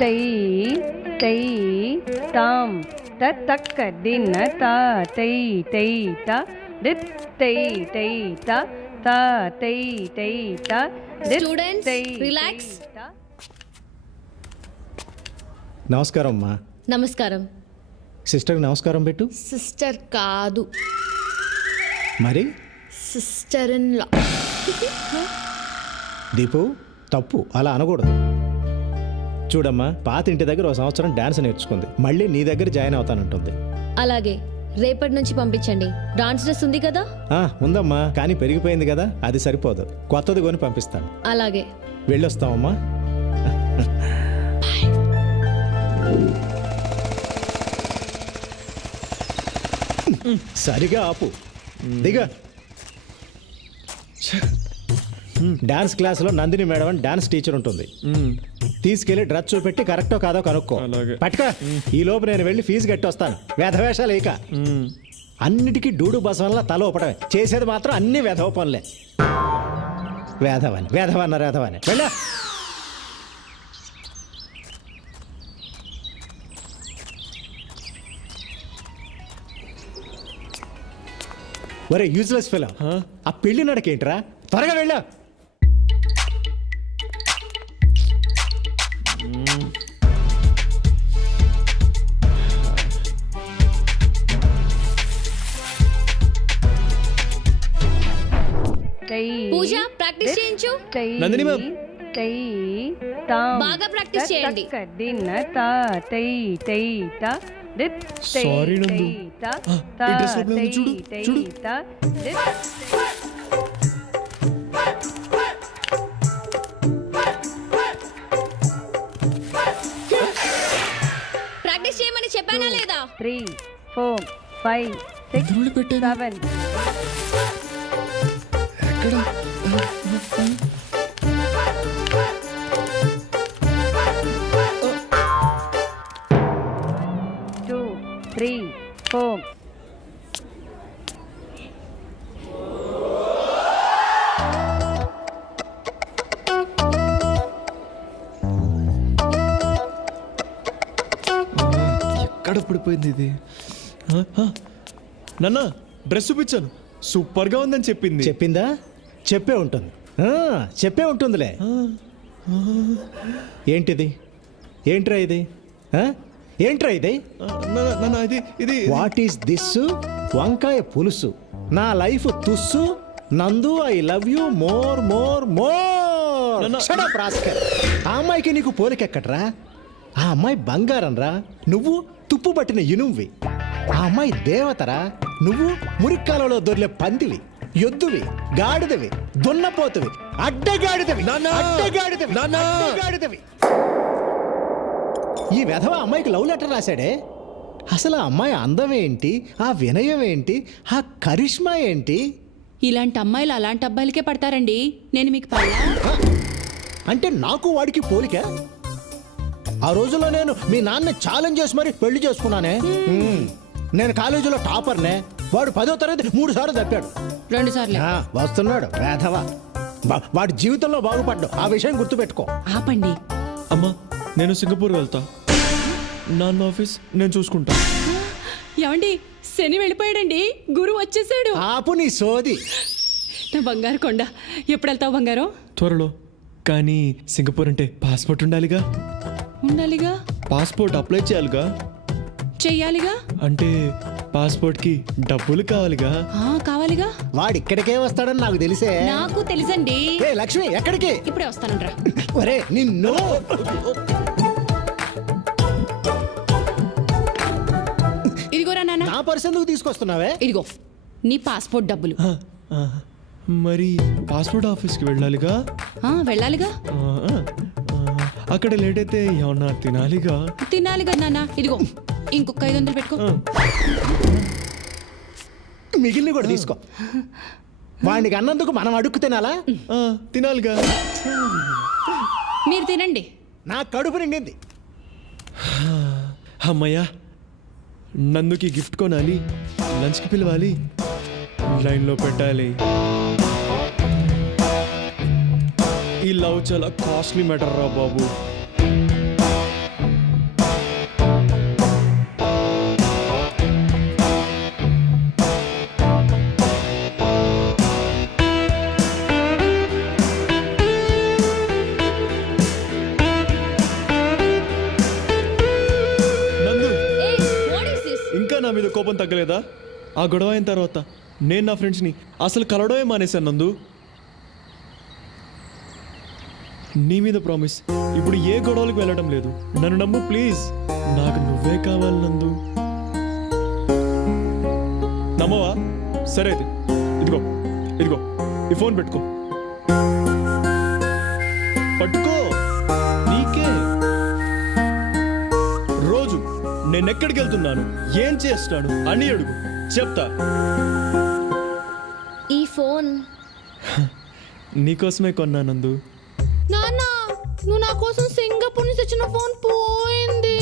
తై తై తాం తక్క దిన తా తై తై త దిత్ తై తై త తా తై తై త దిత్ స్టూడెంట్స్ తై రిలాక్స్. నమస్కారం అమ్మా. నమస్కారం. సిస్టర్కి నమస్కారం పెట్టు. సిస్టర్ కాదు, మరి సిస్టర్ ఇన్ లా. దీపు తప్పు, అలా అనకూడదు. చూడమ్మా, పాత ఇంటి దగ్గర 1 సంవత్సరం డాన్స్ నేర్చుకుంది, మళ్ళీ నీ దగ్గర జాయిన్ అవుతానంటుంది. అలాగే రేపటి నుంచి పంపించండి. డాన్స్ డ్రెస్ ఉంది కదా? ఉందమ్మా, కానీ పెరిగిపోయింది కదా, అది సరిపోదు, కొత్తది కొని పంపిస్తాను. అలాగే వెళ్ళొస్తామమ్మా. సరిగా ఆపు, దిగా. డాన్స్ క్లాస్లో నందిని మేడం అని డాన్స్ టీచర్ ఉంటుంది. తీసుకెళ్లి డ్రెస్ చూపెట్టి కరెక్టో కాదో కనుక్కో. పట్టుకో. ఈ లోపు నేను వెళ్ళి ఫీజు కట్టి వస్తాను. వేధవేషాలు ఇక అన్నిటికీ డూడు బసవన్లా తల ఊపడమే, చేసేది మాత్రం అన్ని వేధవ పనులే. వేధవని వేధవన్నారు, వేధవని వెళ్ళా. ఒరే యూజ్లెస్ ఫెలో, ఆ పెళ్లి నడకేంట్రా? త్వరగా వెళ్ళా. పూజ ప్రాక్టీస్ చేయించు. నందిని మ్యామ్, తై తాం బాగా ప్రాక్టీస్ చేయండి. తక్క దిన తా తై తై త దిత్ తై Sorry, నందు. తై త తా ఈ dress లోపల ఉంది, చూడు, తై చూడు. త దిత్. ప్రాక్టీస్ చేయమని చెప్పానా లేదా? 3 4 5 6 ఎందులో పెట్టాను? 7 ఎక్కడ? 2 3 4 ఎక్కడ పడిపోయింది ఇది? నాన్న, డ్రెస్ చూపించాను, సూపర్ గా ఉందని చెప్పింది. చెప్పిందా? చెప్పే ఉంటుంది, చెప్పే ఉంటుందిలే. ఏంటిది? ఏంట్రా ఇది? ఏంట్రా ఇది? నాన్న, ఇది ఇది వాట్ ఈస్ దిస్? వంకాయ పులుసు. నా లైఫ్ తుస్సు. నందు, I love you more more more. నాన్న. Shut up, rascal. ఆ అమ్మాయికి నీకు పోలికెక్కట్రా? ఆ అమ్మాయి బంగారం రా, నువ్వు తుప్పు పట్టిన ఇనుమువి. ఆ అమ్మాయి దేవతరా, నువ్వు మురిక్కాలలో దొర్లే పందివి, ఎద్దువి, గాడిదవి, దున్నపోతువి, అడ్డగాడిదవి, నాన్న. అడ్డగాడిదవి, నాన్న. అడ్డగాడిదవి. ఈ వెధవ అమ్మాయికి లవ్ లెటర్ రాశాడే. అసలు ఆ అమ్మాయి అందం ఏంటి, ఆ వినయం ఏంటి, ఆ కరిష్మా ఏంటి? ఇలాంటి అమ్మాయిలు అలాంటి అబ్బాయిలకే పడతారండి. నేను మీకు పడలా? అంటే నాకు వాడికి పోలిక? ఆ రోజుల్లో నేను మీ నాన్న ఛాలెంజ్ చేసి మరి పెళ్లి చేసుకున్నానే. నేను కాలేజీలో టాపర్నే, వాడు 10వ తరగతి 3 సార్లు తప్పాడు. 2 సార్లు. వస్తున్నాడు వేధవ. వాడి జీవితంలో బాగుపడ్డాడు, ఆ విషయం గుర్తుపెట్టుకో. ఆపండి. అమ్మా, నేను సింగపూర్ వెళ్తా. నాన్న ఆఫీస్ నేను చూసుకుంటా. ఏమండి, శని వెళ్ళిపోయాడండి, గురువు వచ్చేసాడు. ఆపు నీ సోది. నా బంగారు కొండ. ఎప్పుడు వెళ్తావు బంగారం? త్వరలో. కానీ సింగపూర్ అంటే పాస్పోర్ట్ ఉండాలిగా. ఉండాలిగా. పాస్పోర్ట్ అప్లై చేయాలిగా. చెయ్యాలిగా. అంటే పాస్పోర్ట్ కి డబ్బులు కావాలిగా. కావాలిగా. వాడు ఇక్కడికే వస్తాడని నాకు తెలిసే. నాకు తెలుసండి. ఏ లక్ష్మి, ఎక్కడికి? ఇప్పుడే వస్తానంట్రా. ఒరే నిన్ను. ఇదిగోరా నాన్న. నా పర్స్ ఎందుకు తీసుకొస్తున్నావే? ఇదిగో నీ పాస్పోర్ట్ డబ్బులు. మరి పాస్పోర్ట్ ఆఫీస్కి వెళ్ళాలిగా. వెళ్ళాలిగా. అక్కడ లేట్ అయితే ఏమన్నా తినాలిగా. తినాలిగా నాన్న. ఇదిగో ఇంకొక 500 పెట్టుకో. మిగిలిన కూడా తీసుకో. వాడికి అన్నందుకు మనం అడుక్కు తినాలా? తినాలిగా. మీరు తినండి. నా కడుపు నిండింది. అమ్మయ్యా, నందుకి గిఫ్ట్ కొనాలి, లంచ్కి పిలవాలి, లైన్లో పెట్టాలి. ఈ లవ్ చాలా కాస్ట్లీ మ్యాటర్ రా బాబు. మీద కోపం తగ్గలేదా? ఆ గొడవ అయిన తర్వాత నేను నా ఫ్రెండ్స్ని అసలు కలవడమే మానేశాను నందు. నీ మీద ప్రామిస్, ఇప్పుడు ఏ గొడవలకు వెళ్ళడం లేదు. నన్ను నమ్ము ప్లీజ్. నాకు నువ్వే కావాలి నందు. నమ్మవా? సరే అయితే ఇదిగో ఇదిగో ఈ ఫోన్ పెట్టుకో. పట్టుకో, నీకే. రోజు నేను ఎక్కడికి వెళ్తున్నాను, ఏం చేస్తాను అని అడుగు, చెప్తా. ఈ ఫోన్ నీకోసమే కొన్నానందు. నాన్న, నువ్వు నా కోసం సింగపూర్ నుంచి తెచ్చిన ఫోన్ పోయింది.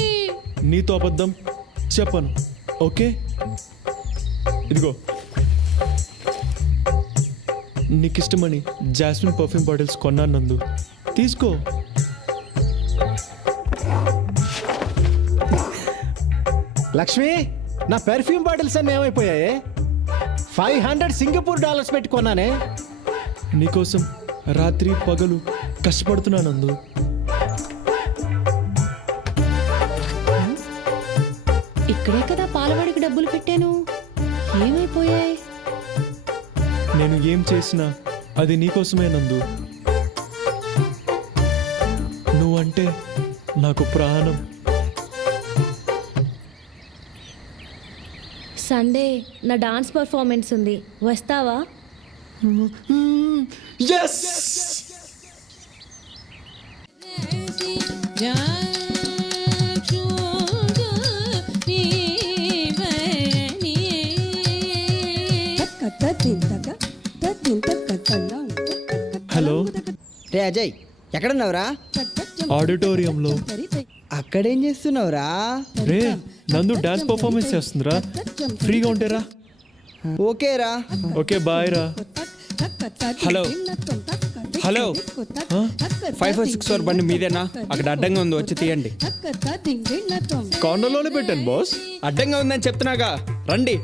నీతో అబద్ధం చెప్పను, ఓకే? ఇదిగో నీకు ఇష్టమని జాస్మిన్ పర్ఫ్యూమ్ బాటిల్స్ కొన్నాను నందు, తీసుకో. లక్ష్మి, నా పెర్ఫ్యూమ్ బాటిల్స్ అన్నీ ఏమైపోయాయి? $500 సింగపూర్ డాలర్స్ పెట్టి కొన్నానే. నీకోసం రాత్రి పగలు కష్టపడుతున్నానందు. ఇక్కడే కదా పాలవాడికి డబ్బులు పెట్టాను, ఏమైపోయాయి? నేను ఏం చేసినా అది నీకోసమే నందు. నువ్వంటే నాకు ప్రాణం. సండే నా డాన్స్ పర్ఫార్మెన్స్ ఉంది, వస్తావా? ఎస్. హలో రే అజయ్, ఎక్కడున్నావురా? ఆడిటోరియంలో. అక్కడేం చేస్తున్నావురా? రే నందు డాన్స్ పర్ఫార్మెన్స్ చేస్తుందిరా, ఫ్రీగా ఉంటేరా. ఓకేరా. ఓకే బాయ్ రా. హలో హలో 5464 బండి మీదేనా? అక్కడ అడ్డంగా ఉంది, వచ్చి తీయండి. కార్నర్లోనే పెట్టాను బాస్. అడ్డంగా ఉందని చెప్తున్నాగా, రండి.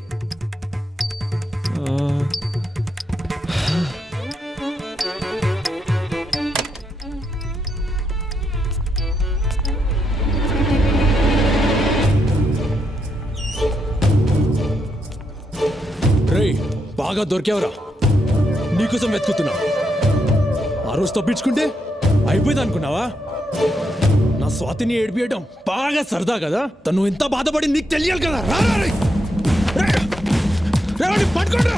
రేయ్, బాగా దొరికేవరా? నీకోసం వెతుకుతున్నా. ఆ రోజు తప్పించుకుంటే అయిపోయింది అనుకున్నావా? నా స్వాతిని ఏడిపియడం బాగా సరదా కదా. తను ఎంత బాధపడింది నీకు తెలియాలి కదా. పట్టుకోండి.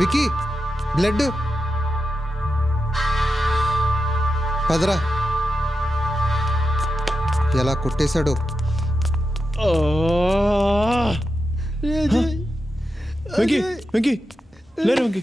వికీ, బ్లడ్ పదరా. ఎలా కొట్టేశాడు. వెంకీ వెంకీ లేరు వెంకీ.